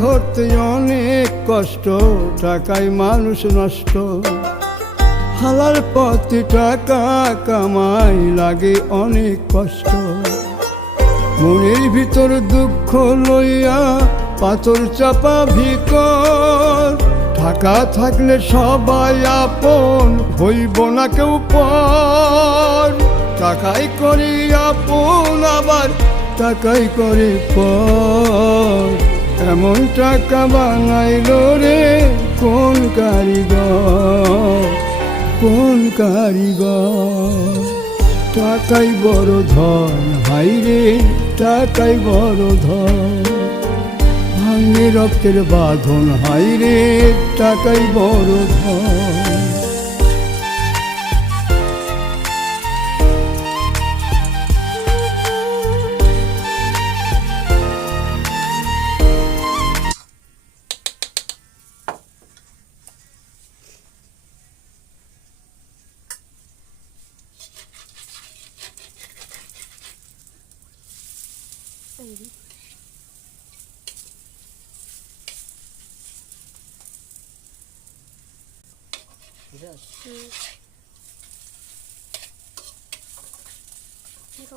ধরতে অনেক কষ্ট, টাকায় মানুষ নষ্ট। হালাল পথে টাকা কামাই লাগে অনেক কষ্ট। মনের ভিতর দুঃখ লইয়া পাথর চাপা ভিতর। টাকা থাকলে সবাই আপন, হইব না কেউ পর। টাকাই করি আপন, আবার টাকাই করি পর। এমন টাকা বানাইল রে কোন কারিগর, কোন কারিগর। টাকাই বড় ধন, হাইরে টাকাই বড় ধন। ভাঙে রক্তের বাঁধন, হাইরে টাকাই বড় ধন।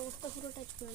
অবস্থা পুরো টাইট করে